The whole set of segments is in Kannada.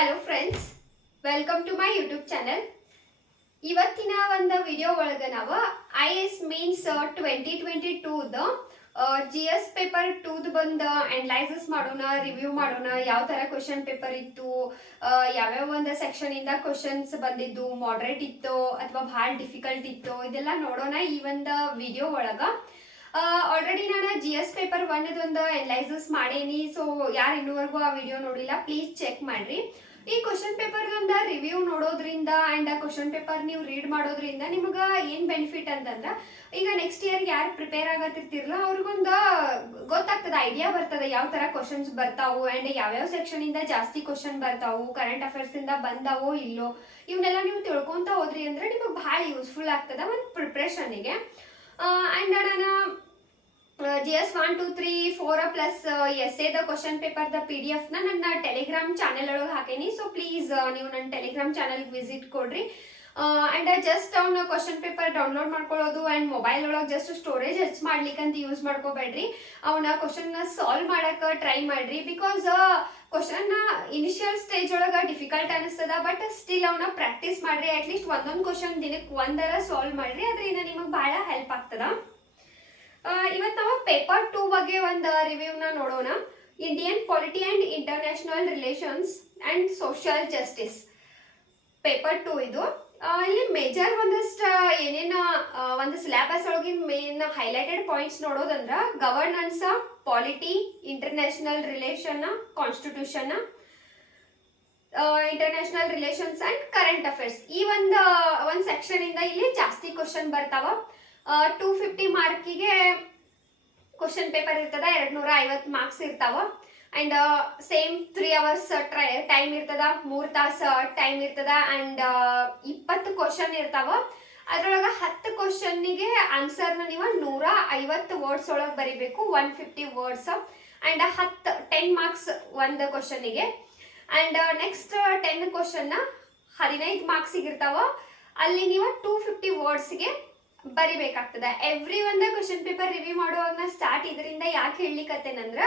Hello friends, welcome to my YouTube channel. ಇವತ್ತಿನ ಒಂದು ವಿಡಿಯೋ ಒಳಗೆ ನಾವು IAS ಮೀನ್ಸ್ 2022ದ GS ಪೇಪರ್ 2ದ ಬಂದು ಅನಲೈಸಿಸ್ ಮಾಡೋಣ, ರಿವ್ಯೂ ಮಾಡೋಣ. ಯಾವ ಥರ ಕ್ವಶನ್ ಪೇಪರ್ ಇತ್ತು, ಯಾವ್ಯಾವ ಒಂದು ಸೆಕ್ಷನಿಂದ ಕ್ವಶನ್ಸ್ ಬಂದಿದ್ದು, ಮಾಡ್ರೇಟ್ ಇತ್ತು ಅಥವಾ ಭಾಳ ಡಿಫಿಕಲ್ಟ್ ಇತ್ತು, ಇದೆಲ್ಲ ನೋಡೋಣ ಈ ಒಂದು ವಿಡಿಯೋ ಒಳಗೆ. ಆಲ್ರೆಡಿ ನಾನು GS ಪೇಪರ್ 1 ಒಂದು ಅನಲೈಸಿಸ್ ಮಾಡೇನಿ. ಸೊ ಯಾರು ಇನ್ನೂವರೆಗೂ ಆ ವಿಡಿಯೋ ನೋಡಿಲ್ಲ, ಪ್ಲೀಸ್ ಚೆಕ್ ಮಾಡ್ರಿ. ಈ ಕ್ವಶನ್ ಪೇಪರ್ ಒಂದು ರಿವ್ಯೂ ನೋಡೋದ್ರಿಂದ ಅಂಡ್ ಕ್ವಶನ್ ಪೇಪರ್ ನೀವು ರೀಡ್ ಮಾಡೋದ್ರಿಂದ ನಿಮಗೆ ಏನು ಬೆನಿಫಿಟ್ ಅಂತಂದ್ರೆ, ಈಗ ನೆಕ್ಸ್ಟ್ ಇಯರ್ ಯಾರು ಪ್ರಿಪೇರ್ ಆಗತ್ತಿರ್ತಿರಲ್ಲ ಅವ್ರಿಗೊಂದು ಗೊತ್ತಾಗ್ತದೆ, ಐಡಿಯಾ ಬರ್ತದೆ ಯಾವ ಥರ ಕ್ವಶನ್ಸ್ ಬರ್ತಾವು ಆ್ಯಂಡ್ ಯಾವ್ಯಾವ ಸೆಕ್ಷನಿಂದ ಜಾಸ್ತಿ ಕ್ವಶನ್ ಬರ್ತಾವು, ಕರೆಂಟ್ ಅಫೇರ್ಸಿಂದ ಬಂದಾವೋ ಇಲ್ಲೋ, ಇವನ್ನೆಲ್ಲ ನೀವು ತಿಳ್ಕೊತ ಹೋದ್ರಿ ಅಂದ್ರೆ ನಿಮಗೆ ಭಾಳ ಯೂಸ್ಫುಲ್ ಆಗ್ತದೆ ಒಂದು ಪ್ರಿಪ್ರೇಷನ್ಗೆ. ಆ್ಯಂಡ್ ನಾನು GS 1, 2, 3, 4 ಪ್ಲಸ್ ಎಸ್ಸೇದ ಕ್ವಶನ್ ಪೇಪರ್ದ PDF ನನ್ನ ಟೆಲಿಗ್ರಾಮ್ ಚಾನೆಲ್ ಒಳಗೆ ಹಾಕೇನಿ. ಸೊ ಪ್ಲೀಸ್ ನೀವು ನನ್ನ ಟೆಲಿಗ್ರಾಮ್ ಚಾನಲ್ಗೆ ವಿಸಿಟ್ ಕೊಡ್ರಿ. ಆ್ಯಂಡ್ ಜಸ್ಟ್ ಅವ್ನ ಕ್ವಶನ್ ಪೇಪರ್ ಡೌನ್ಲೋಡ್ ಮಾಡ್ಕೊಳ್ಳೋದು ಆ್ಯಂಡ್ ಮೊಬೈಲ್ ಒಳಗೆ ಜಸ್ಟ್ ಸ್ಟೋರೇಜ್ ಹೆಚ್ಚು ಮಾಡ್ಲಿಕ್ಕಂತ ಯೂಸ್ ಮಾಡ್ಕೋಬೇಡ್ರಿ. ಅವನ ಕ್ವಶನ್ನ ಸಾಲ್ವ್ ಮಾಡಕ್ಕೆ ಟ್ರೈ ಮಾಡ್ರಿ. ಬಿಕಾಸ್ ಕ್ವಶನ್ನ ಇನಿಷಿಯಲ್ ಸ್ಟೇಜ್ ಒಳಗೆ ಡಿಫಿಕಲ್ಟ್ ಅನಿಸ್ತದ, ಬಟ್ ಸ್ಟಿಲ್ ಅವನ್ನ ಪ್ರಾಕ್ಟೀಸ್ ಮಾಡ್ರಿ. ಅಟ್ಲೀಸ್ಟ್ ಒಂದೊಂದು ಕ್ವಶನ್ ದಿನಕ್ಕೆ ಒಂದರ ಸಾಲ್ವ್ ಮಾಡ್ರಿ, ಅದರಿಂದ ನಿಮಗೆ ಭಾಳ ಹೆಲ್ಪ್ ಆಗ್ತದ. ಇವತ್ತು ನಾವು ಪೇಪರ್ 2 ಬಗ್ಗೆ ಒಂದು ರಿವ್ಯೂನ ನೋಡೋಣ. Indian polity and international relations and social justice paper 2 ಇದು. ಇಲ್ಲಿ ಮೇಜರ್ ಒಂದಷ್ಟು ಏನೇನು ಒಂದು ಸಿಲೆಬಸ್ ಒಳಗಿನ ಮೇನ್ ಹೈಲೈಟೆಡ್ ಪಾಯಿಂಟ್ಸ್ ನೋಡೋದಂದ್ರೆ governance, polity, international relation, constitution, international relations and current affairs. ಈ ಒಂದು ಸೆಕ್ಷನಿಂದ ಇಲ್ಲಿ ಜಾಸ್ತಿ ಕ್ವಶನ್ ಬರ್ತಾವ. 250 ಮಾರ್ಕಿಗೆ ಕ್ವಶನ್ ಪೇಪರ್ ಇರ್ತದ, 250 ಮಾರ್ಕ್ಸ್ ಇರ್ತಾವ. ಆ್ಯಂಡ್ ಸೇಮ್ 3 hours ಟೈಮ್ ಇರ್ತದ, 3 ತಾಸು ಟೈಮ್ ಇರ್ತದ. ಆ್ಯಂಡ್ 20 ಕ್ವಶನ್ ಇರ್ತಾವ. ಅದ್ರೊಳಗೆ 10 ಕ್ವಶನ್ನಿಗೆ ಆನ್ಸರ್ನ ನೀವು 150 ವರ್ಡ್ಸ್ ಒಳಗೆ ಬರಿಬೇಕು, 150 ವರ್ಡ್ಸ್. ಆ್ಯಂಡ್ 10 ಮಾರ್ಕ್ಸ್ ಒಂದು ಕ್ವಶನ್ನಿಗೆ. ಆ್ಯಂಡ್ ನೆಕ್ಸ್ಟ್ 10 ಕ್ವಶನ್ನ 15 ಮಾರ್ಕ್ಸಿಗೆ ಇರ್ತಾವ. ಅಲ್ಲಿ ನೀವು 250 ವರ್ಡ್ಸ್ಗೆ ಬರಿಬೇಕಾಗ್ತದೆ. ಎವ್ರಿ ಒಂದು ಕ್ವಶನ್ ಪೇಪರ್ ರಿವ್ಯೂ ಮಾಡುವಾಗ ಸ್ಟಾರ್ಟ್ ಇದರಿಂದ ಯಾಕೆ ಹೇಳಲಿಕ್ಕತ್ತೇನಂದ್ರೆ,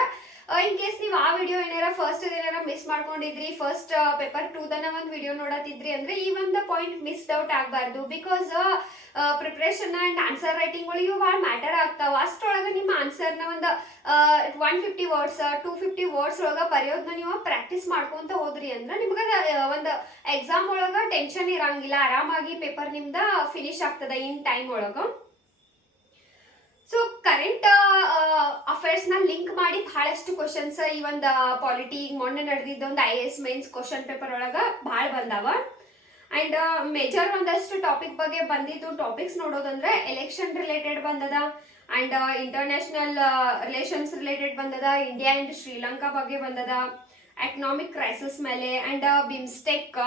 ಇನ್ ಕೇಸ್ ನೀವು ಆ ವಿಡಿಯೋ ಏನಾರ ಫಸ್ಟ್ ಏನಾರ ಮಿಸ್ ಮಾಡ್ಕೊಂಡಿದ್ರಿ, ಫಸ್ಟ್ ಪೇಪರ್ 2ದನ ಒಂದು ವಿಡಿಯೋ ನೋಡತ್ತಿದ್ರಿ ಅಂದ್ರೆ ಈ ಒಂದು ಪಾಯಿಂಟ್ ಮಿಸ್ಡ್ ಔಟ್ ಆಗಬಾರ್ದು. Because preparation and answer writing ಒಳಗೆ ಭಾಳ ಮ್ಯಾಟರ್ ಆಗ್ತಾವ. ಅಷ್ಟರೊಳಗೆ ನಿಮ್ಮ ಆನ್ಸರ್ನ ಒಂದು 150 ವರ್ಡ್ಸ್ 250 ವರ್ಡ್ಸ್ ಒಳಗೆ ಬರೆಯೋದನ್ನ ನೀವು ಪ್ರಾಕ್ಟೀಸ್ ಮಾಡ್ಕೊಂತ ಹೋದ್ರಿ ಅಂದ್ರೆ ನಿಮ್ಗೆ ಒಂದು ಎಕ್ಸಾಮ್ ಒಳಗೆ ಟೆನ್ಷನ್ ಇರಂಗಿಲ್ಲ, ಆರಾಮಾಗಿ ಪೇಪರ್ ನಿಮ್ದು ಫಿನಿಶ್ ಆಗ್ತದೆ ಇನ್ ಟೈಮ್ ಒಳಗೆ. ಸೊ ಕರೆಂಟ್ ಅಫೇರ್ಸ್ನ ಲಿಂಕ್ ಮಾಡಿ ಬಹಳಷ್ಟು ಕ್ವಶನ್ಸ್ ಈ ಒಂದು ಪಾಲಿಟಿ ಮೊನ್ನೆ ನಡೆದಿದ್ದ ಒಂದು IAS ಮೇನ್ಸ್ ಕ್ವಶನ್ ಪೇಪರ್ ಒಳಗೆ ಭಾಳ ಬಂದಾವ. ಆ್ಯಂಡ್ ಮೇಜರ್ ಒಂದಷ್ಟು ಟಾಪಿಕ್ ಬಗ್ಗೆ ಬಂದಿದ್ದು ಟಾಪಿಕ್ಸ್ ನೋಡೋದಂದ್ರೆ ಎಲೆಕ್ಷನ್ ರಿಲೇಟೆಡ್ ಬಂದದ, ಆ್ಯಂಡ್ ಇಂಟರ್ನ್ಯಾಷನಲ್ ರಿಲೇಷನ್ಸ್ ರಿಲೇಟೆಡ್ ಬಂದದ, ಇಂಡಿಯಾ ಆ್ಯಂಡ್ ಶ್ರೀಲಂಕಾ ಬಗ್ಗೆ ಬಂದದ, ಎಕನಾಮಿಕ್ ಕ್ರೈಸಿಸ್ ಮೇಲೆ, ಆ್ಯಂಡ್ ಬಿಮ್ಸ್ಟೆಕ್,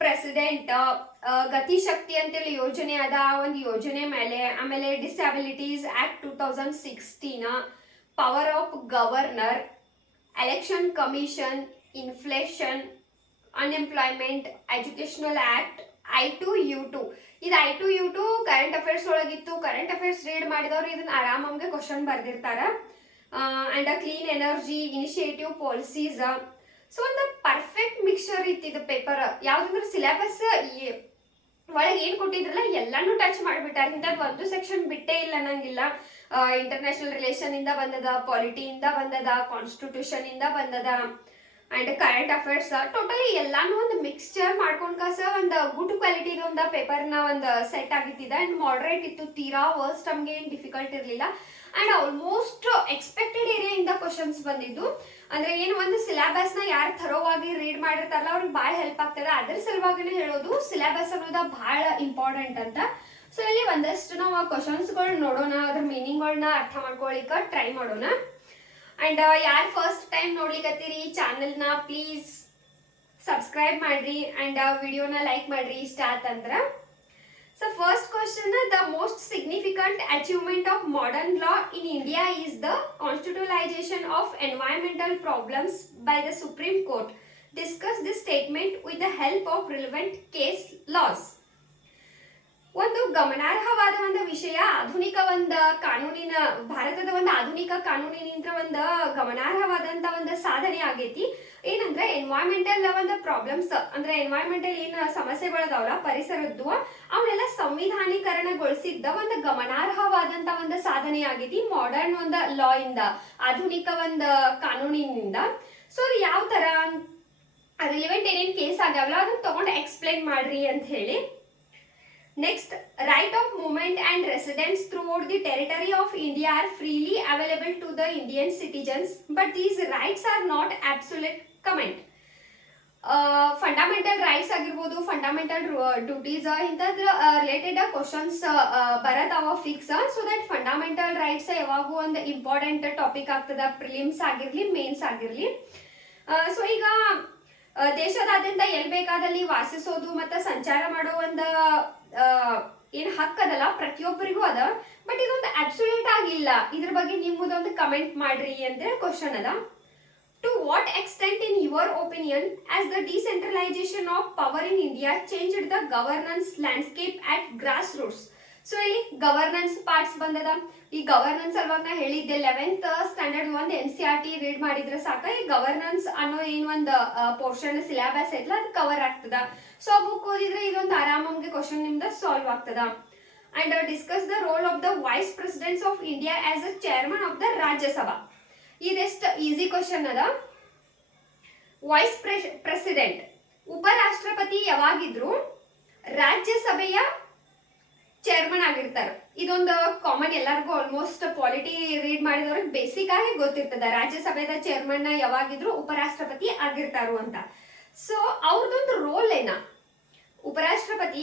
ಪ್ರೆಸಿಡೆಂಟ್, ಗತಿಶಕ್ತಿ ಅಂತೇಳಿ ಯೋಜನೆ ಅದ, ಆ ಒಂದು ಯೋಜನೆ ಮೇಲೆ, ಆಮೇಲೆ disabilities act 2016, power of governor, election commission, inflation, unemployment, educational act, I2U2. ಇದು I2U2 ಕರೆಂಟ್ ಅಫೇರ್ಸ್ ಒಳಗಿತ್ತು. ಕರೆಂಟ್ ಅಫೇರ್ಸ್ ರೀಡ್ ಮಾಡಿದವ್ರು ಇದನ್ನ ಆರಾಮಾಗೆ ಕ್ವಶನ್ ಬರ್ದಿರ್ತಾರ. And clean energy initiative policies. So ಒಂದು ಪರ್ಫೆಕ್ಟ್ ಮಿಕ್ಸ್ಚರ್ ಇತ್ತು ಇದು ಪೇಪರ್. ಯಾವ್ದಂದ್ರೆ ಸಿಲೆಬಸ್ ಒಳಗೆ ಏನು ಕೊಟ್ಟಿದ್ರಲ್ಲ ಎಲ್ಲಾನು ಟಚ್ ಮಾಡಿಬಿಟ್ಟಾರ. ಇಂಥದ್ದು ಒಂದು ಸೆಕ್ಷನ್ ಬಿಟ್ಟೇ ಇಲ್ಲ ಅನ್ನಂಗಿಲ್ಲ. ಇಂಟರ್ನ್ಯಾಷನಲ್ ರಿಲೇಷನ್ ಇಂದ ಬಂದದ, ಪಾಲಿಟಿಯಿಂದ ಬಂದದ, ಕಾನ್ಸ್ಟಿಟ್ಯೂಷನ್ ಇಂದ ಬಂದದ, ಆ್ಯಂಡ್ ಕರೆಂಟ್ ಅಫೇರ್ಸ್. ಟೋಟಲಿ ಎಲ್ಲಾನು ಒಂದು ಮಿಕ್ಸ್ಚರ್ ಮಾಡ್ಕೊಂಡು ಕಾಸ ಒಂದು ಗುಡ್ ಕ್ವಾಲಿಟಿದು ಒಂದು ಪೇಪರ್ನ ಒಂದು ಸೆಟ್ ಆಗಿತ್ತಿದೆ. ಆ್ಯಂಡ್ ಮಾಡ್ರೇಟ್ ಇತ್ತು, ತೀರಾ ವರ್ಸ್ಟ್ ನಮಗೆ ಏನು ಡಿಫಿಕಲ್ಟ್ ಇರಲಿಲ್ಲ. ಆ್ಯಂಡ್ ಆಲ್ಮೋಸ್ಟ್ ಎಕ್ಸ್ಪೆಕ್ಟೆಡ್ ಏರಿಯಾಯಿಂದ ಕ್ವಶನ್ಸ್ ಬಂದಿದ್ದು. ಅಂದರೆ ಏನು ಒಂದು ಸಿಲೆಬಸ್ನ ಯಾರು ಥರೋವಾಗಿ ರೀಡ್ ಮಾಡಿರ್ತಾರಲ್ಲ ಅವ್ರಿಗೆ ಭಾಳ ಹೆಲ್ಪ್ ಆಗ್ತದೆ. ಅದ್ರ ಸಲುವಾಗಿನೇ ಹೇಳೋದು ಸಿಲೆಬಸ್ ಅನ್ನೋದು ಭಾಳ ಇಂಪಾರ್ಟೆಂಟ್ ಅಂತ. ಸೊ ಇಲ್ಲಿ ಒಂದಷ್ಟು ನಾವು ಕ್ವಶನ್ಸ್ಗಳು ನೋಡೋಣ, ಅದ್ರ ಮೀನಿಂಗ್ಗಳನ್ನ ಅರ್ಥ ಮಾಡ್ಕೊಳ್ಳಿಕ್ಕೆ ಟ್ರೈ ಮಾಡೋಣ. ಆ್ಯಂಡ್ ಯಾರು ಫಸ್ಟ್ ಟೈಮ್ ನೋಡ್ಲಿಕ್ಕತ್ತೀರಿ ಈ ಚಾನಲ್ನ ಪ್ಲೀಸ್ ಸಬ್ಸ್ಕ್ರೈಬ್ ಮಾಡ್ರಿ ಆ್ಯಂಡ್ ವಿಡಿಯೋನ ಲೈಕ್ ಮಾಡ್ರಿ ಇಷ್ಟ ಆತಂದ್ರೆ. So first question, the most significant achievement of modern law in India is the constitutionalization of environmental problems by the Supreme Court. Discuss this statement with the help of relevant case laws. ಒಂದು ಗಮನಾರ್ಹವಾದ ಒಂದು ವಿಷಯ, ಆಧುನಿಕ ಒಂದು ಕಾನೂನಿನ, ಭಾರತದ ಒಂದು ಆಧುನಿಕ ಕಾನೂನಿನಿಂದ ಒಂದು ಗಮನಾರ್ಹವಾದಂತ ಒಂದು ಸಾಧನೆ ಆಗೈತಿ. ಏನಂದ್ರೆ ಎನ್ವೈರನ್ಮೆಂಟಲ್ ಒಂದು ಪ್ರಾಬ್ಲಮ್ಸ್ ಅಂದ್ರೆ ಎನ್ವೈರನ್ಮೆಂಟಲ್ ಏನ್ ಸಮಸ್ಯೆಗಳದಾವಲ್ಲ ಪರಿಸರದ್ದು ಅವನ್ನೆಲ್ಲ ಸಂವಿಧಾನೀಕರಣಗೊಳಿಸಿದ್ದ ಒಂದು ಗಮನಾರ್ಹವಾದಂತ ಒಂದು ಸಾಧನೆ ಆಗೈತಿ ಮಾಡರ್ನ್ ಒಂದು ಲಾ ಇಂದ, ಆಧುನಿಕ ಒಂದು ಕಾನೂನಿನಿಂದ. ಸೊ ಅದು ಯಾವ ತರ ರಿಲಿವೆಂಟ್ ಏನೇನ್ ಕೇಸ್ ಆಗ್ಯಾವಲ್ಲ ಅದನ್ನ ತಗೊಂಡು ಎಕ್ಸ್ಪ್ಲೈನ್ ಮಾಡ್ರಿ ಅಂತ ಹೇಳಿ. Next, right of movement and residence throughout the territory of India are freely available to the Indian citizens, but these rights are not absolute command. Fundamental rights ಆಗಿರ್ಬೋದು, ಫಂಡಮೆಂಟಲ್ ಡ್ಯೂಟೀಸ್ ಇಂಥದ್ರ ರಿಲೇಟೆಡ್ ಕ್ವಶನ್ಸ್ ಬರತಾವ fix. So that fundamental rights ಯಾವಾಗೂ ಒಂದು ಇಂಪಾರ್ಟೆಂಟ್ ಟಾಪಿಕ್ ಆಗ್ತದ, ಪ್ರಿಲಿಮ್ಸ್ ಆಗಿರ್ಲಿ ಮೇನ್ಸ್ ಆಗಿರ್ಲಿ. ಸೊ ಈಗ ದೇಶದಾದ್ಯಂತ ಎಲ್ಲಿ ಬೇಕಾದಲ್ಲಿ ವಾಸಿಸೋದು ಮತ್ತು ಸಂಚಾರ ಮಾಡೋ ಒಂದು ಏನ್ ಹಕ್ಕದಲ್ಲ ಪ್ರತಿಯೊಬ್ಬರಿಗೂ ಅದ, ಬಟ್ ಇದೊಂದು ಅಬ್ಸಲ್ಯೂಟ್ ಆಗಿಲ್ಲ. ಇದ್ರ ಬಗ್ಗೆ ನಿಮ್ಮದೊಂದು ಕಮೆಂಟ್ ಮಾಡ್ರಿ ಅಂತ ಕ್ವಶನ್ ಅದ. To what extent in your opinion has the decentralization of power in India changed the governance landscape at grassroots? So ಇಲ್ಲಿ ಗವರ್ನೆನ್ಸ್ ಪಾರ್ಟ್ಸ್ ಬಂದದ. ಈ ಗವರ್ನೆನ್ಸ್ ಅಲ್ವಾಗ ನಾ ಹೇಳಿದ್ದೆ 11th ಸ್ಟ್ಯಾಂಡರ್ಡ್ ಒಂದು NCERT ರೀಡ್ ಮಾಡಿದ್ರೆ ಸಾಕ, ಈ ಗವರ್ನೆನ್ಸ್ ಅನ್ನೋ ಏನ್ ಒಂದು ಪೋರ್ಷನ್ ಸಿಲೆಬಸ್ ಐತಲ್ಲ ಅದು ಕವರ್ ಆಗ್ತದ. ಸೊ ಬುಕ್ ಓದಿದ್ರೆ ಇದೊಂದು ಆರಾಮಾಗಿ ಕ್ವಶನ್ ನಿಮ್ದು ಸಾಲ್ವ್ ಆಗ್ತದ. And discuss the role of the vice presidents of India as a chairman of the Rajya Sabha. ಇದೆಷ್ಟು ಈಸಿ ಕ್ವಶನ್ ಅದ. ವೈಸ್ ಪ್ರೆಸಿಡೆಂಟ್ ಉಪರಾಷ್ಟ್ರಪತಿ ಯಾವಾಗಿದ್ರು ರಾಜ್ಯಸಭೆಯ ಚೇರ್ಮನ್ ಆಗಿರ್ತಾರೆ. ಇದೊಂದು ಕಾಮನ್ ಎಲ್ಲರಿಗೂ ಆಲ್ಮೋಸ್ಟ್ ಪಾಲಿಟಿ ರೀಡ್ ಮಾಡಿದವ್ರಿಗೆ ಬೇಸಿಕ್ ಆಗಿ ಗೊತ್ತಿರ್ತದ ರಾಜ್ಯಸಭೆದ ಚೇರ್ಮನ್ ಯಾವಾಗಿದ್ರು ಉಪರಾಷ್ಟ್ರಪತಿ ಆಗಿರ್ತಾರು ಅಂತ. ಸೊ ಅವ್ರದೊಂದು ರೋಲ್ ಏನ, ಉಪರಾಷ್ಟ್ರಪತಿ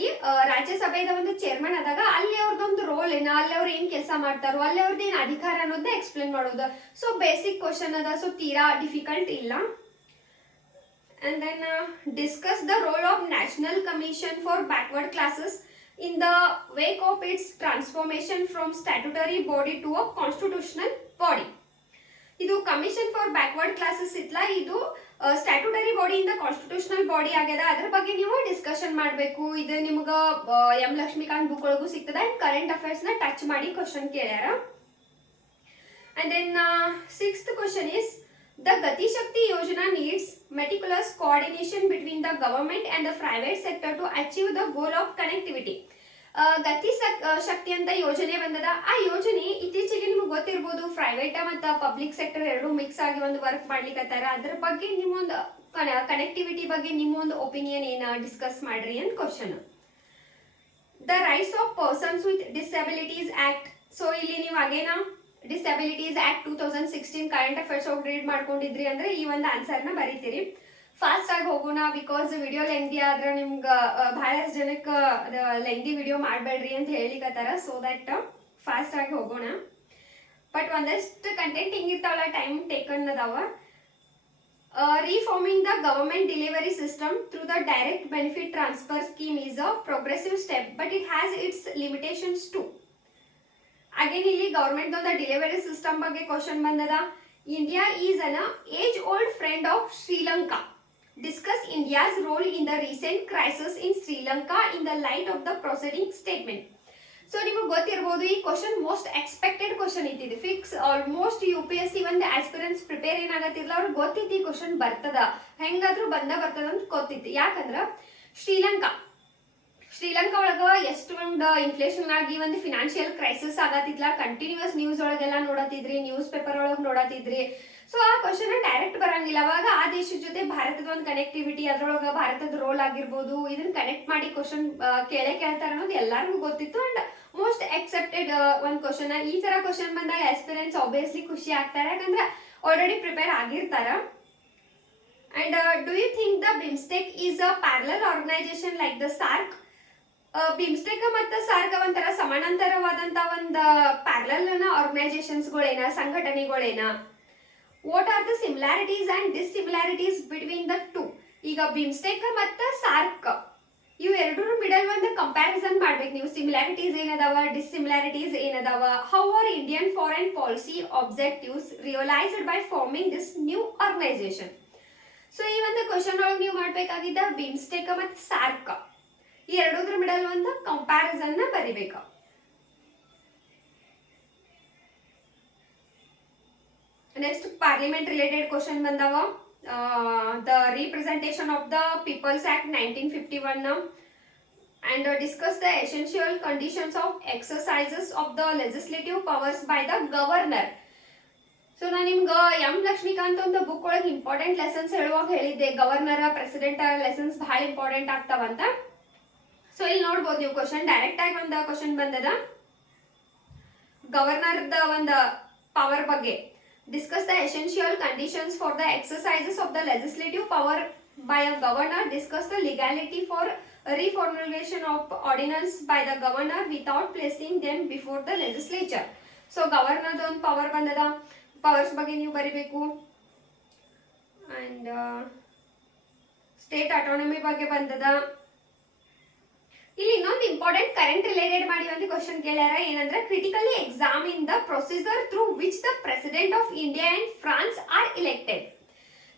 ರಾಜ್ಯಸಭೆದ ಒಂದು ಚೇರ್ಮನ್ ಆದಾಗ ಅಲ್ಲಿ ಅವ್ರದೊಂದು ರೋಲ್ ಏನ, ಅಲ್ಲಿ ಅವ್ರು ಏನ್ ಕೆಲಸ ಮಾಡ್ತಾರೋ, ಅಲ್ಲಿ ಅವ್ರದ್ದು ಏನ್ ಅಧಿಕಾರ ಅನ್ನೋದನ್ನ ಎಕ್ಸ್ಪ್ಲೇನ್ ಮಾಡೋದು. ಸೊ ಬೇಸಿಕ್ ಕ್ವಶನ್ ಅದ, ಸೊ ತೀರಾ ಡಿಫಿಕಲ್ಟ್ ಇಲ್ಲ. And then discuss the role of national commission for backward classes in the wake of its transformation from statutory body to a constitutional body. ಇದು ಕಮಿಷನ್ ಫಾರ್ ಬ್ಯಾಕ್ವರ್ಡ್ ಕ್ಲಾಸಸ್ ಇತ್ಲ, ಇದು ಸ್ಟ್ಯಾಟ್ಯೂಟರಿ ಬಾಡಿ ಇಂದ ಕಾನ್ಸ್ಟಿಟ್ಯೂಷನಲ್ ಬಾಡಿ ಆಗ್ಯದ. ಅದ್ರ ಬಗ್ಗೆ ನೀವು ಡಿಸ್ಕಷನ್ ಮಾಡಬೇಕು. ಇದು ನಿಮ್ಗೆ ಎಂ ಲಕ್ಷ್ಮೀಕಾಂತ್ ಬುಕ್ ಒಳಗೂ ಸಿಗ್ತದ. ಅಂಡ್ ಕರೆಂಟ್ ಅಫೇರ್ಸ್ ನ ಟಚ್ ಮಾಡಿ ಕ್ವಶನ್ ಕೇಳ್ಯಾರ. And then 6th question is the Gati Shakti Yojana needs meticulous coordination between the government and the private sector to achieve the goal of connectivity. ಗತಿ ಶಕ್ತಿ ಅಂತ ಯೋಜನೆ ಬಂದದ. ಆ ಯೋಜನೆ ಇತ್ತೀಚೆಗೆ ನಿಮ್ಗೆ ಗೊತ್ತಿರ್ಬೋದು, ಪ್ರೈವೇಟ್ ಮತ್ತು ಪಬ್ಲಿಕ್ ಸೆಕ್ಟರ್ ಎರಡು ಮಿಕ್ಸ್ ಆಗಿ ಒಂದು ವರ್ಕ್ ಮಾಡ್ಲಿಕ್ಕತ್ತಾರ. ಅದ್ರ ಬಗ್ಗೆ ನಿಮ್ಮೊಂದು ಕನೆಕ್ಟಿವಿಟಿ ಬಗ್ಗೆ ನಿಮ್ಮೊಂದು ಒಪಿನಿಯನ್ ಏನ ಡಿಸ್ಕಸ್ ಮಾಡ್ರಿ ಅಂತ question. The rights of persons with disabilities act. So ಇಲ್ಲಿ ನೀವು ಅಗೇನಾ ಡಿಸಬಿಲಿಟೀಸ್ ಆಕ್ಟ್ 2016 ಕರೆಂಟ್ ಅಫೇರ್ಸ್ ಹೋಗಿ ರೀಡ್ ಮಾಡ್ಕೊಂಡಿದ್ರಿ ಅಂದ್ರೆ ಈ ಒಂದು ಆನ್ಸರ್ನ ಬರೀತೀರಿ. ಫಾಸ್ಟ್ ಆಗಿ ಹೋಗೋಣ, ಬಿಕಾಸ್ ವಿಡಿಯೋ ಲೆಂದಿ ಆದ್ರೆ ನಿಮ್ಗೆ ಬಹಳಷ್ಟು ಜನಕ್ಕೆ ಲೆಂದಿ ವಿಡಿಯೋ ಮಾಡಬೇಡ್ರಿ ಅಂತ ಹೇಳಿಕತ್ತಾರ. ಸೊ ದಟ್ ಫಾಸ್ಟ್ ಆಗಿ ಹೋಗೋಣ. ಬಟ್ ಒಂದಷ್ಟು ಕಂಟೆಂಟ್ ಹಿಂಗಿರ್ತಾವಲ್ಲ ಟೈಮ್ ಟೇಕನ್ ಅದಾವ. Reforming the government delivery system through the direct benefit transfer scheme is a progressive step, but it has its limitations too. Again ಇಲ್ಲಿ ಗವರ್ಮೆಂಟ್ ಒಂದು ಡೆಲಿವರಿ ಸಿಸ್ಟಮ್ ಬಗ್ಗೆ ಕ್ವಶನ್ ಬಂದದ. India is an age old friend of Sri Lanka. Discuss India's role in the recent crisis in Sri Lanka in the light of the proceeding statement. So ನಿಮಗೆ ಗೊತ್ತಿರ್ಬೋದು ಈ ಕ್ವಶನ್ ಮೋಸ್ಟ್ ಎಕ್ಸ್ಪೆಕ್ಟೆಡ್ ಕ್ವಶನ್ ಇತ್ತಿದೆ. ಫಿಕ್ಸ್ ಆಲ್ಮೋಸ್ಟ್ UPSC ಒಂದು ಆಸ್ಪಿರೆಂಟ್ಸ್ ಪ್ರಿಪೇರ್ ಏನಾಗತ್ತಿರ್ಲ ಅವ್ರಿಗೆ ಗೊತ್ತಿತ್ತು ಈ ಕ್ವಶನ್ ಬರ್ತದ, ಹೆಂಗಾದ್ರೂ ಬರ್ತದ ಅಂತ ಗೊತ್ತಿತ್ತು. ಯಾಕಂದ್ರ ಶ್ರೀಲಂಕಾ ಒಳಗ ಎಷ್ಟೊಂದು ಇನ್ಫ್ಲೇಷನ್ ಆಗಿ ಒಂದು ಫಿನಾನ್ಷಿಯಲ್ ಕ್ರೈಸಿಸ್ ಆಗತ್ತಿದ್ಲ. ಕಂಟಿನ್ಯೂಸ್ ನ್ಯೂಸ್ ಒಳಗೆಲ್ಲ ನೋಡತ್ತಿದ್ರಿ, ನ್ಯೂಸ್ ಪೇಪರ್ ಒಳಗೆ ನೋಡತ್ತಿದ್ರಿ. ಸೊ ಆ ಕ್ವಶನ್ ಡೈರೆಕ್ಟ್ ಬರಂಗಿಲ್ಲ. ಅವಾಗ ಆ ದೇಶದ ಜೊತೆ ಭಾರತದ ಒಂದು ಕನೆಕ್ಟಿವಿಟಿ, ಅದ್ರೊಳಗ ಭಾರತದ ರೋಲ್ ಆಗಿರ್ಬೋದು, ಇದನ್ನ ಕನೆಕ್ಟ್ ಮಾಡಿ ಕ್ವಶನ್ ಕೇಳ್ತಾರ ಅನ್ನೋದು ಎಲ್ಲರಿಗೂ ಗೊತ್ತಿತ್ತು. ಅಂಡ್ ಮೋಸ್ಟ್ ಎಕ್ಸೆಪ್ಟೆಡ್ ಒಂದು ಕ್ವಶನ್. ಈ ತರ ಕ್ವಶನ್ ಬಂದಾಗ ಆಸ್ಪಿರೆಂಟ್ಸ್ ಆಬ್ವಿಯಸ್ಲಿ ಖುಷಿ ಆಗ್ತಾರೆ, ಯಾಕಂದ್ರೆ ಆಲ್ರೆಡಿ ಪ್ರಿಪೇರ್ ಆಗಿರ್ತಾರ. And do you think the BIMSTEC is a parallel organisation like the SAARC? BIMSTEC ಮತ್ತು ಸಾರ್ಕ್ ಒಂಥರ ಸಮಾನಾಂತರವಾದಂತ ಒಂದು ಪ್ಯಾರಲಲ್ ಆರ್ಗನೈಸೇಷನ್ಸ್ಗಳೇನ, ಸಂಘಟನೆಗಳೇನ? What are the similarities and dissimilarities between the two? ಈಗ ಬಿಮ್ಸ್ಟೆಕ್ ಮತ್ತು ಸಾರ್ಕ್ ಇವು ಎರಡರ ಮಿಡಲ್ ಒಂದು ಕಂಪ್ಯಾರಿಸನ್ ಮಾಡ್ಬೇಕು ನೀವು. ಸಿಮಿಲಾರಿಟೀಸ್ ಏನದಾವ, ಡಿಸ್ಸಿಮಿಲಾರಿಟೀಸ್ ಏನದಾವ? How are Indian foreign policy objectives realised by forming this new organisation? So ಈ ಒಂದು ಕ್ವಶನ್ ಒಳಗೆ ನೀವು ಮಾಡಬೇಕಾಗಿದ್ದ ಬಿಮ್ಸ್ಟೆಕ್ ಮತ್ತು ಸಾರ್ಕ್ ಈ ಎರಡೂದ್ರ ಮಿಡಲ್ ಒಂದು ಕಂಪ್ಯಾರಿಸನ್ ನ ಬರಿಬೇಕು. ನೆಕ್ಸ್ಟ್ ಪಾರ್ಲಿಮೆಂಟ್ ರಿಲೇಟೆಡ್ ಕ್ವಶನ್ ಬಂದವ. the Representation of the People's Act 1951 and discuss the essential conditions of exercises of the legislative powers by the governor. So ನಾನು ನಿಮ್ಗೆ ಎಂ ಲಕ್ಷ್ಮೀಕಾಂತ್ ಅಂತ ಬುಕ್ ಒಳಗೆ ಇಂಪಾರ್ಟೆಂಟ್ ಲೆಸನ್ಸ್ ಹೇಳುವಾಗ ಹೇಳಿದ್ದೆ ಗವರ್ನರ್ ಪ್ರೆಸಿಡೆಂಟ್ ಲೆಸನ್ಸ್ ಬಹಳ ಇಂಪಾರ್ಟೆಂಟ್ ಆಗ್ತಾವಂತ. ಸೊ ಇಲ್ಲಿ ನೋಡ್ಬೋದು ನೀವು ಕ್ವಶನ್ ಡೈರೆಕ್ಟ್ ಆಗಿ ಒಂದು ಕ್ವಶನ್ ಬಂದದ ಗವರ್ನರ್ದ ಒಂದು ಪವರ್ ಬಗ್ಗೆ. Discuss the essential conditions for the exercises of the legislative power by a governor. Discuss the legality for reformulation of ordinance by the governor without placing them before the legislature. So governor ಒಂದು ಪವರ್ ಬಂದದ, ಪವರ್ಸ್ ಬಗ್ಗೆ ನೀವು ಬರಿಬೇಕು. ಅಂಡ್ ಸ್ಟೇಟ್ ಅಟಾನಮಿ ಬಗ್ಗೆ ಬಂದದ. ಇಲ್ಲಿ ಇನ್ನೊಂದು ಇಂಪಾರ್ಟೆಂಟ್ ಕರೆಂಟ್ ರಿಲೇಟೆಡ್ ಮಾಡಿ ಒಂದು ಕ್ವಶನ್ ಕೇಳ್ಯಾರ, ಏನಂದ್ರೆ critically examine the procedure through which the president of India and France are elected.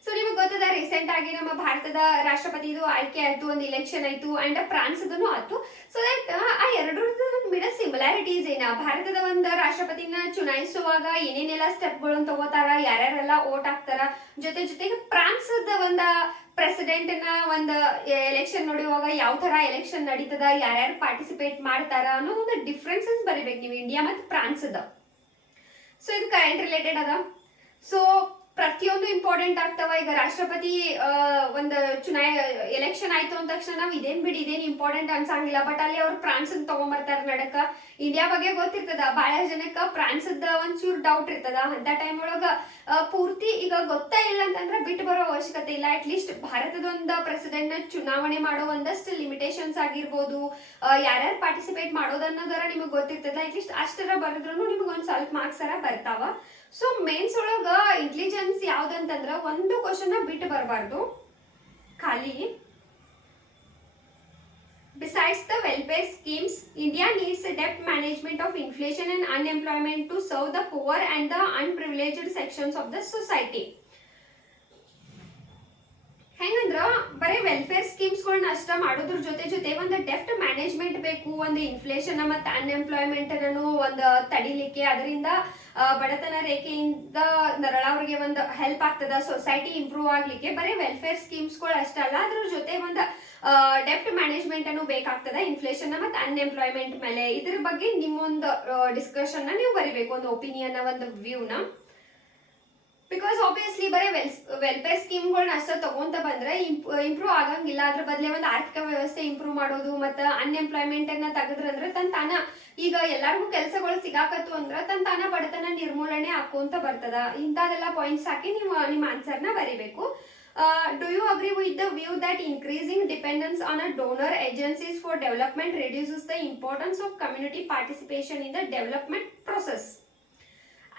So ನಿಮಗೆ ಗೊತ್ತದ ರೀಸೆಂಟ್ ಆಗಿ ನಮ್ಮ ಭಾರತದ ರಾಷ್ಟ್ರಪತಿದು ಆಯ್ಕೆ ಆಯ್ತು, ಒಂದು ಇಲೆಕ್ಷನ್ ಆಯ್ತು ಅಂಡ್ ಫ್ರಾನ್ಸ್ದು ಆಯ್ತು. ಸೊ ದಟ್ ಆ ಎರಡರದ್ದು ಮಿಡಲ್ ಸಿಮಿಲಾರಿಟೀಸ್ ಏನ, ಭಾರತದ ಒಂದು ರಾಷ್ಟ್ರಪತಿನ ಚುನಾಯಿಸುವಾಗ ಏನೇನೆಲ್ಲ ಸ್ಟೆಪ್ಗಳನ್ನು ತಗೋತಾರ, ಯಾರ್ಯಾರೆಲ್ಲ ಓಟ್ ಹಾಕ್ತಾರ, ಜೊತೆಗೆ ಫ್ರಾನ್ಸ್ದ ಒಂದು ಪ್ರೆಸಿಡೆಂಟ್ ನ ಒಂದು ಎಲೆಕ್ಷನ್ ನೋಡುವಾಗ ಯಾವ ತರ ಎಲೆಕ್ಷನ್ ನಡೀತದ, ಯಾರ್ಯಾರು ಪಾರ್ಟಿಸಿಪೇಟ್ ಮಾಡ್ತಾರ ಅನ್ನೋ ಒಂದು ಡಿಫ್ರೆನ್ಸಸ್ ಬರಿಬೇಕು ನೀವು ಇಂಡಿಯಾ ಮತ್ತು ಫ್ರಾನ್ಸ್ದ. ಸೊ ಇದು ಕರೆಂಟ್ ರಿಲೇಟೆಡ್ ಅದ. ಸೊ ಪ್ರತಿಯೊಂದು ಇಂಪಾರ್ಟೆಂಟ್ ಆಗ್ತಾವ. ಈಗ ರಾಷ್ಟ್ರಪತಿ ಒಂದು ಎಲೆಕ್ಷನ್ ಆಯ್ತು ಅಂದ ತಕ್ಷಣ ನಾವು ಇದೇನ್ ಬಿಡಿ ಇದೇನು ಇಂಪಾರ್ಟೆಂಟ್ ಅನ್ಸಂಗಿಲ್ಲ, ಬಟ್ ಅಲ್ಲಿ ಅವ್ರು ಫ್ರಾನ್ಸ್ ತಗೊಂಬರ್ತಾರ ನಡಕ. ಇಂಡಿಯಾ ಬಗ್ಗೆ ಗೊತ್ತಿರ್ತದ, ಬಹಳ ಜನಕ್ಕ ಫ್ರಾನ್ಸ್ದ ಒಂಚೂರು ಡೌಟ್ ಇರ್ತದ. ಅಂತ ಟೈಮ್ ಒಳಗ ಪೂರ್ತಿ ಈಗ ಗೊತ್ತಾ ಇಲ್ಲ ಅಂತಂದ್ರೆ ಬಿಟ್ಟು ಬರೋ ಅವಶ್ಯಕತೆ ಇಲ್ಲ. ಅಟ್ ಲೀಸ್ಟ್ ಭಾರತದ ಒಂದು ಪ್ರೆಸಿಡೆಂಟ್ ನ ಚುನಾವಣೆ ಮಾಡೋ ಒಂದಷ್ಟು ಲಿಮಿಟೇಷನ್ಸ್ ಆಗಿರ್ಬೋದು, ಯಾರ್ಯಾರು ಪಾರ್ಟಿಸಿಪೇಟ್ ಮಾಡೋದನ್ನೋದರ ನಿಮಗೆ ಗೊತ್ತಿರ್ತದ. ಅಟ್ ಲೀಸ್ಟ್ ಅಷ್ಟರ ಬರೆದ್ರು ನಿಮ್ಗೆ ಒಂದ್ ಸ್ವಲ್ಪ ಮಾರ್ಕ್ಸ್ ಬರ್ತಾವ. ಸೊ ಮೇನ್ಸ್ ಒಳಗ ಇಂಟೆಲಿಜೆನ್ಸ್ ಯಾವ್ದಂತಂದ್ರ ಒಂದು ಕ್ವಶನ್ ಬಿಟ್ಟು ಬರಬಾರ್ದು ಖಾಲಿ. Besides the welfare schemes, India needs a debt management of inflation and unemployment to serve the poor and the unprivileged sections of the society. ಹೆಂಗಂದ್ರ ಬರೀ ವೆಲ್ಫೇರ್ ಸ್ಕೀಮ್ಸ್ಗಳನ್ನ ಅಷ್ಟ ಮಾಡೋದ್ರ ಜೊತೆ ಒಂದು ಡೆಫ್ಟ್ ಮ್ಯಾನೇಜ್ಮೆಂಟ್ ಬೇಕು, ಒಂದು ಇನ್ಫ್ಲೇಷನ್ ಮತ್ತು ಅನ್ಎಂಪ್ಲಾಯ್ಮೆಂಟ್ ಅನ್ನು ಒಂದು ತಡಿಲಿಕ್ಕೆ, ಅದರಿಂದ ಬಡತನ ರೇಖೆಯಿಂದ ನರಳವ್ರಿಗೆ ಒಂದು ಹೆಲ್ಪ್ ಆಗ್ತದ, ಸೊಸೈಟಿ ಇಂಪ್ರೂವ್ ಆಗ್ಲಿಕ್ಕೆ. ಬರೀ ವೆಲ್ಫೇರ್ ಸ್ಕೀಮ್ಸ್ಗಳು ಅಷ್ಟ ಅಲ್ಲ, ಅದ್ರ ಜೊತೆ ಒಂದು ಡೆಫ್ಟ್ ಮ್ಯಾನೇಜ್ಮೆಂಟ್ ಅನ್ನು ಬೇಕಾಗ್ತದ ಇನ್ಫ್ಲೇಷನ್ ಮತ್ತು ಅನ್ಎಂಪ್ಲಾಯ್ಮೆಂಟ್ ಮೇಲೆ. ಇದ್ರ ಬಗ್ಗೆ ನಿಮ್ಮೊಂದು ಡಿಸ್ಕಷನ್ ನೀವು ಬರಿಬೇಕು, ಒಂದು ಒಪಿನಿಯನ್, ಒಂದು ವ್ಯೂನ. ಬಿಕಾಸ್ ಆಬ್ವಿಯಸ್ಲಿ ಬರೀ ವೆಲ್ಫೇರ್ ಸ್ಕೀಮ್ಗಳನ್ನ ಅಷ್ಟ ತಗೊಂತ ಬಂದ್ರೆ ಇಂಪ್ರೂವ್ ಆಗಂಗಿಲ್ಲ. ಅದ್ರ ಬದಲೇ ಒಂದು ಆರ್ಥಿಕ ವ್ಯವಸ್ಥೆ ಇಂಪ್ರೂವ್ ಮಾಡೋದು ಮತ್ತು ಅನ್ಎಂಪ್ಲಾಯ್ಮೆಂಟ್ ಅನ್ನ ತೆಗೆದ್ರಂದ್ರೆ ತಾನ ಈಗ ಎಲ್ಲರಿಗೂ ಕೆಲಸಗಳು ಸಿಗಾಕತ್ತು ಅಂದ್ರೆ ತಾನ ಬಡತನ ನಿರ್ಮೂಲನೆ ಹಾಕೋಂತ ಬರ್ತದ. ಇಂಥದೆಲ್ಲ ಪಾಯಿಂಟ್ಸ್ ಹಾಕಿ ನೀವು ನಿಮ್ಮ ಆನ್ಸರ್ನ ಬರಿಬೇಕು. Do you agree with the view that increasing dependence on a donor agencies for development reduces the importance of community participation in the development process?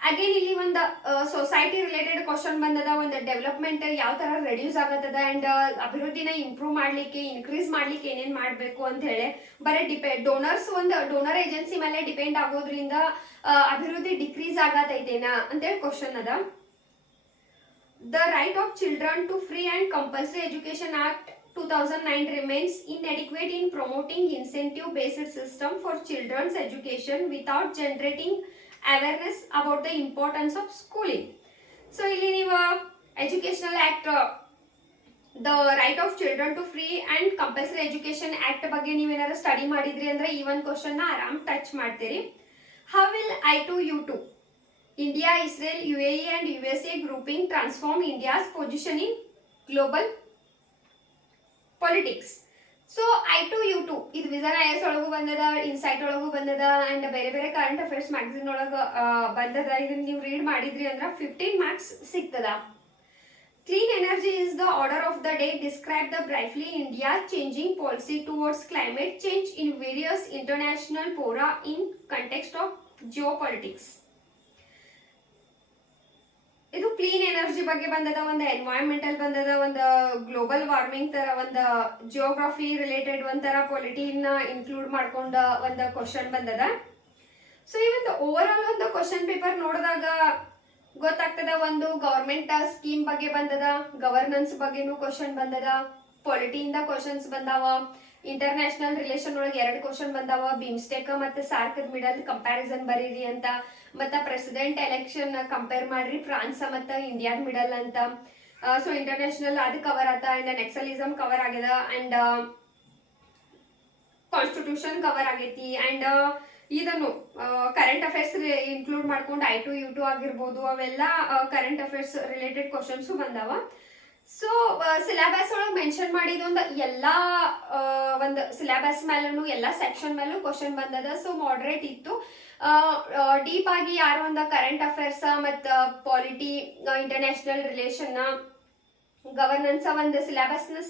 Again ಇಲ್ಲಿ ಒಂದು ಸೊಸೈಟಿ ರಿಲೇಟೆಡ್ ಕ್ವಶನ್ ಬಂದದ, ಒಂದು ಡೆವಲಪ್ಮೆಂಟ್ ಯಾವ ತರ ರೆಡ್ಯೂಸ್ ಆಗತ್ತದ ಅಂಡ್ ಅಭಿವೃದ್ಧಿನ ಇಂಪ್ರೂವ್ ಮಾಡ್ಲಿಕ್ಕೆ, ಇನ್ಕ್ರೀಸ್ ಮಾಡ್ಲಿಕ್ಕೆ ಏನೇನ್ ಮಾಡ್ಬೇಕು ಅಂತ ಹೇಳಿ. ಬರೀ ಡೋನರ್ ಏಜೆನ್ಸಿ ಮೇಲೆ ಡಿಪೆಂಡ್ ಆಗೋದ್ರಿಂದ ಅಭಿವೃದ್ಧಿ ಡಿಕ್ರೀಸ್ ಆಗತೈತೇನಾ ಅಂತೇಳಿ ಕ್ವಶನ್ ಅದ. The right of children to free and compulsory education act 2009 remains inadequate in promoting incentive-based system for children's education without generating awareness about the importance of schooling. So ಇಲ್ಲಿ ನೀವು educational act, the right of children to free and compulsory education act ಬಗ್ಗೆ ನೀವೇನಾದ್ರು ಸ್ಟಡಿ ಮಾಡಿದ್ರಿ ಅಂದ್ರೆ ಈ ಒಂದು ಕ್ವಶನ್ ಆರಾಮ್ ಟಚ್ ಮಾಡ್ತೀರಿ. How will I2U2 India, Israel, UAE and USA grouping transform India's position in global politics? So I2U2 ಇದು ವಿಸನ್ IS ಒಳಗೂ ಬಂದದ, ಇನ್ಸೈಟ್ ಒಳಗೂ ಬಂದದ ಅಂಡ್ ಬೇರೆ ಬೇರೆ ಕರೆಂಟ್ ಅಫೇರ್ಸ್ ಮ್ಯಾಗಝಿನ್ ಒಳಗ ಬಂದದ. ಇದನ್ನ ನೀವು ರೀಡ್ ಮಾಡಿದ್ರಿ ಅಂದ್ರೆ 15 ಮಾರ್ಕ್ಸ್ ಸಿಗ್ತದ. Clean energy is the order of the day. Describe the briefly India's changing policy towards climate change in various international fora in context of geopolitics. ಇದು ಕ್ಲೀನ್ ಎನರ್ಜಿ ಬಗ್ಗೆ ಬಂದದ, ಒಂದು ಎನ್ವೈರನ್ಮೆಂಟಲ್ ಬಂದದ, ಒಂದು ಗ್ಲೋಬಲ್ ವಾರ್ಮಿಂಗ್ ತರ, ಒಂದು ಜಿಯೋಗ್ರಫಿ ರಿಲೇಟೆಡ್ ಒಂಥರ ಪೊಲಿಟಿನ ಇನ್ಕ್ಲೂಡ್ ಮಾಡ್ಕೊಂಡ ಒಂದು ಕ್ವಶನ್ ಬಂದದ. ಸೊ ಈ ಒಂದು ಓವರ್ ಆಲ್ ಒಂದು ಕ್ವಶನ್ ಪೇಪರ್ ನೋಡಿದಾಗ ಗೊತ್ತಾಗ್ತದ, ಒಂದು ಗವರ್ಮೆಂಟ್ ಸ್ಕೀಮ್ ಬಗ್ಗೆ ಬಂದದ, ಗವರ್ನೆನ್ಸ್ ಬಗ್ಗೆನೂ ಕ್ವಶನ್ ಬಂದದ, ಪೊಲಿಟಿಯಿಂದ ಕ್ವಶನ್ಸ್ ಬಂದಾವ, ಇಂಟರ್ನ್ಯಾಷನಲ್ ರಿಲೇಷನ್ ಒಳಗೆ 2 ಕ್ವಶನ್ ಬಂದಾವ, ಬಿಮ್ಸ್ಟೆಕ್ ಮತ್ತೆ ಸಾರ್ಕ್ ಮಿಡಲ್ ಕಂಪ್ಯಾರಿಸನ್ ಬರೀರಿ ಅಂತ, ಮತ್ತೆ ಪ್ರೆಸಿಡೆಂಟ್ ಎಲೆಕ್ಷನ್ ಕಂಪೇರ್ ಮಾಡ್ರಿ ಫ್ರಾನ್ಸ್ ಮತ್ತೆ ಇಂಡಿಯಾದ ಮಿಡಲ್ ಅಂತ, ಸೊ ಇಂಟರ್ನ್ಯಾಷನಲ್ ಅದು ಕವರ್ ಆತ, ಅಂಡ್ ನೆಕ್ಸಲಿಸಮ್ ಕವರ್ ಆಗ್ಯದ, ಅಂಡ್ ಕಾನ್ಸ್ಟಿಟ್ಯೂಷನ್ ಕವರ್ ಆಗೈತಿ, ಅಂಡ್ ಇದನ್ನು ಕರೆಂಟ್ ಅಫೇರ್ಸ್ ಇನ್ಕ್ಲೂಡ್ ಮಾಡ್ಕೊಂಡು I2 U2 ಆಗಿರ್ಬೋದು, ಅವೆಲ್ಲ ಕರೆಂಟ್ ಅಫೇರ್ಸ್ ರಿಲೇಟೆಡ್ ಕ್ವಶನ್ಸು ಬಂದಾವ. ಸೊ ಸಿಲೆಬಸ್ ಒಳಗೆ ಮೆನ್ಷನ್ ಮಾಡಿದೊಂದು ಎಲ್ಲ ಒಂದು ಸಿಲೆಬಸ್ ಮೇಲೂ ಎಲ್ಲ ಸೆಕ್ಷನ್ ಮೇಲೂ ಕ್ವಶನ್ ಬಂದದ. ಸೊ ಮಾಡ್ರೇಟ್ ಇತ್ತು. ಡೀಪ್ ಆಗಿ ಯಾರು ಒಂದು ಕರೆಂಟ್ ಅಫೇರ್ಸ್ ಮತ್ತು ಪಾಲಿಟಿ, ಇಂಟರ್ನ್ಯಾಷನಲ್ ರಿಲೇಷನ್ನ, ಗವರ್ನೆನ್ಸ್ ಒಂದು ಸಿಲೆಬಸ್ನ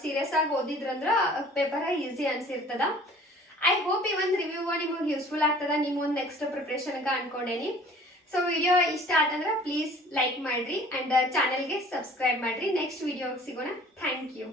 ಸೀರಿಯಸ್ ಆಗಿ ಓದಿದ್ರಂದ್ರೆ ಪೇಪರ್ ಈಸಿ ಅನ್ಸಿರ್ತದ. ಐ ಹೋಪ್ ಈ ಒಂದು ರಿವ್ಯೂ ನಿಮಗೆ ಯೂಸ್ಫುಲ್ ಆಗ್ತದ, ನಿಮ್ಮ ಒಂದು ನೆಕ್ಸ್ಟ್ ಪ್ರಿಪ್ರೇಷನ್ಗೆ ಅನ್ಕೊಂಡೇನಿ. ಸೊ ವಿಡಿಯೋ ಇಷ್ಟ ಆತಂದ್ರೆ ಪ್ಲೀಸ್ ಲೈಕ್ ಮಾಡಿರಿ, ಆ್ಯಂಡ್ ಚಾನಲ್ಗೆ ಸಬ್ಸ್ಕ್ರೈಬ್ ಮಾಡಿರಿ. ನೆಕ್ಸ್ಟ್ ವಿಡಿಯೋಗೆ ಸಿಗೋಣ. Thank you.